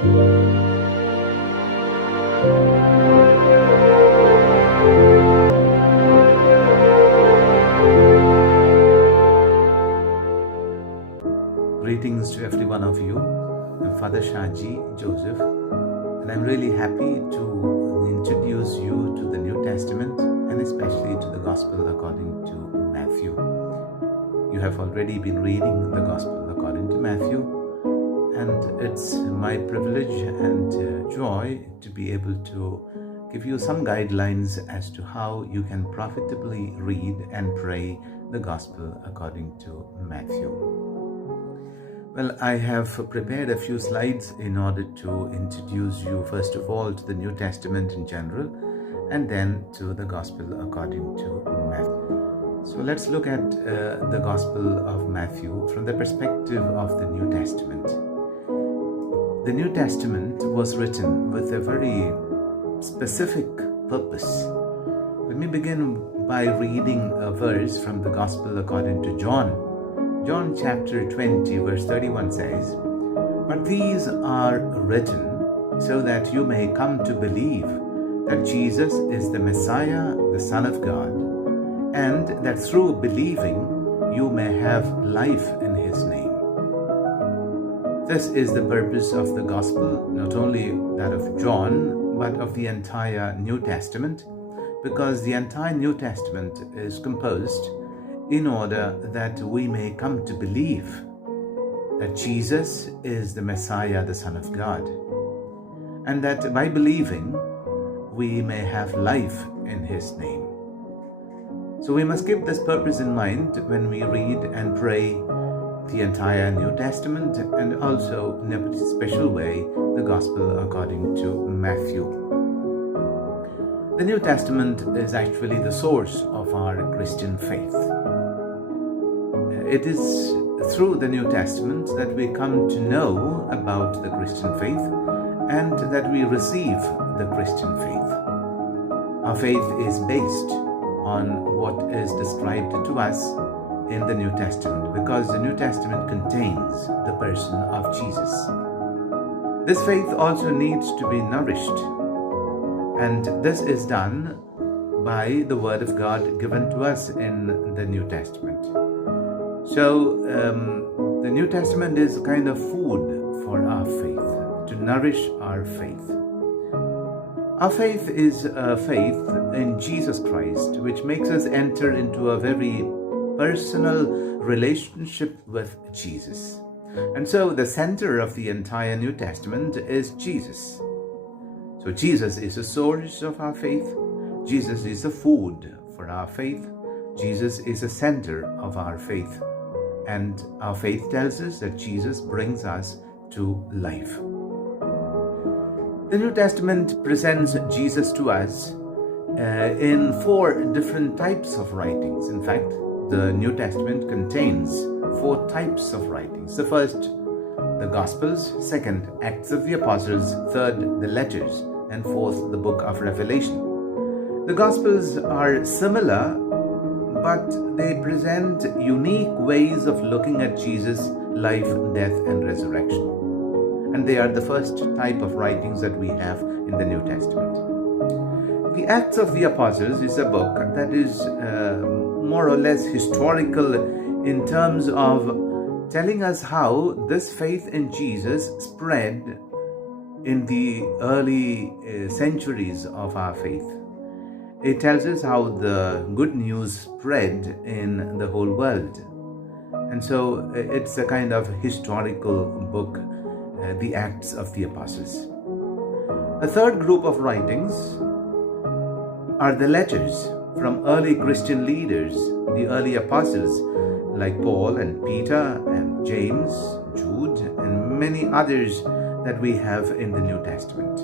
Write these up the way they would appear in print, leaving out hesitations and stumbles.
Greetings to every one of you. I'm Father Shaji, Joseph, and I'm really happy to introduce you to the New Testament and especially to the Gospel according to Mathew. You have already been reading the Gospel according to Mathew, and it's my privilege and joy to be able to give you some guidelines as to how you can profitably read and pray the Gospel according to Mathew. Well, I have prepared a few slides in order to introduce you first of all to the New Testament in general and then to the Gospel according to Matthew. So let's look at the Gospel of Matthew from the perspective of the New Testament. The New Testament was written with a very specific purpose. Let me begin by reading a verse from the Gospel according to John. John chapter 20 verse 31 says, "But these are written so that you may come to believe that Jesus is the Messiah, the Son of God, and that through believing you may have life in His name." This is the purpose of the Gospel, not only that of John, but of the entire New Testament, because the entire New Testament is composed in order that we may come to believe that Jesus is the Messiah, the Son of God, and that by believing we may have life in His name. So we must keep this purpose in mind when we read and pray the entire New Testament and also in a special way the Gospel according to Matthew. The New Testament is actually the source of our Christian faith. It is through the New Testament that we come to know about the Christian faith and that we receive the Christian faith. Our faith is based on what is described to us in the New Testament because the New Testament contains the person of Jesus. This faith also needs to be nourished, and this is done by the Word of God given to us in the New Testament. So the New Testament is a kind of food for our faith, to nourish our faith. Our faith is a faith in Jesus Christ, which makes us enter into a very personal relationship with Jesus. And so the center of the entire New Testament is Jesus. So Jesus is the source of our faith. Jesus is the food for our faith. Jesus is the center of our faith. And our faith tells us that Jesus brings us to life. The New Testament presents Jesus to us in 4 different types of writings. In fact, the New Testament contains 4 types of writings. The first, the Gospels. Second, Acts of the Apostles. Third, the letters. And fourth, the book of Revelation. The Gospels are similar, but they present unique ways of looking at Jesus' life, death, and resurrection. And they are the first type of writings that we have in the New Testament. The Acts of the Apostles is a book that is more or less historical in terms of telling us how this faith in Jesus spread in the early centuries of our faith. It tells us how the good news spread in the whole world. And so it's a kind of historical book, the Acts of the Apostles. A third group of writings are the letters from early Christian leaders, the early apostles like Paul and Peter and James, Jude, and many others that we have in the New Testament.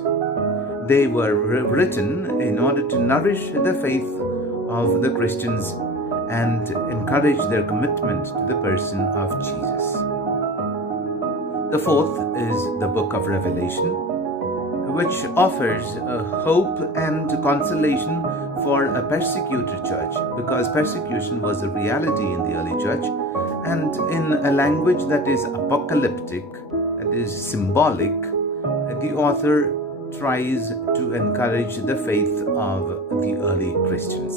They were written in order to nourish the faith of the Christians and encourage their commitment to the person of Jesus. The fourth is the book of Revelation, which offers hope and consolation for a persecuted church, because persecution was a reality in the early church, and in a language that is apocalyptic, that is symbolic, the author tries to encourage the faith of the early Christians.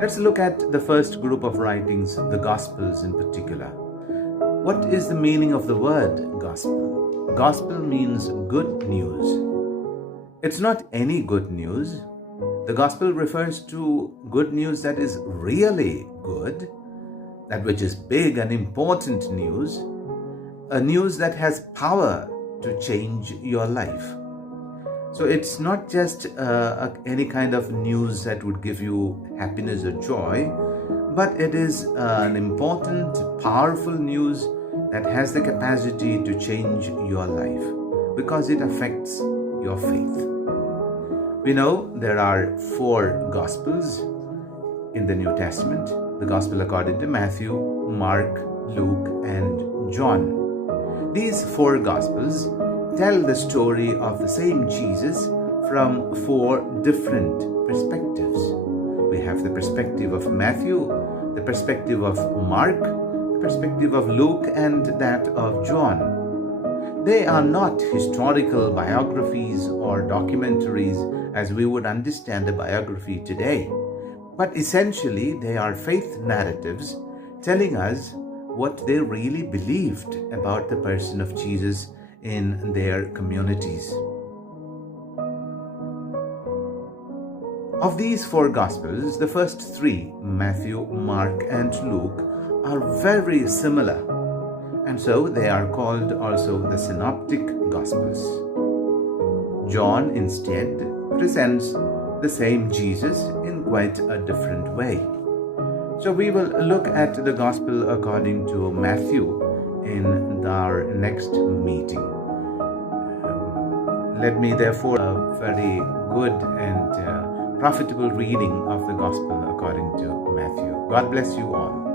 Let's look at the first group of writings, the Gospels in particular. What is the meaning of the word gospel? Gospel means good news. It's not any good news. The gospel refers to good news that is really good, that which is big and important news, a news that has power to change your life. So it's not just any kind of news that would give you happiness or joy, but it is an important, powerful news that has the capacity to change your life because it affects your faith. We know there are 4 Gospels in the New Testament: the Gospel according to Matthew, Mark, Luke, and John. These 4 Gospels tell the story of the same Jesus from 4 different perspectives. We have the perspective of Matthew, the perspective of Mark, the perspective of Luke, and that of John. They are not historical biographies or documentaries as we would understand a biography today, but essentially they are faith narratives telling us what they really believed about the person of Jesus in their communities. Of these 4 Gospels, the first 3, Matthew, Mark, and Luke, are very similar, and so they are called also the Synoptic Gospels. John instead presents the same Jesus in quite a different way. So we will look at the Gospel according to Matthew in our next meeting. Let me therefore a very good and profitable reading of the Gospel according to Matthew. God bless you all.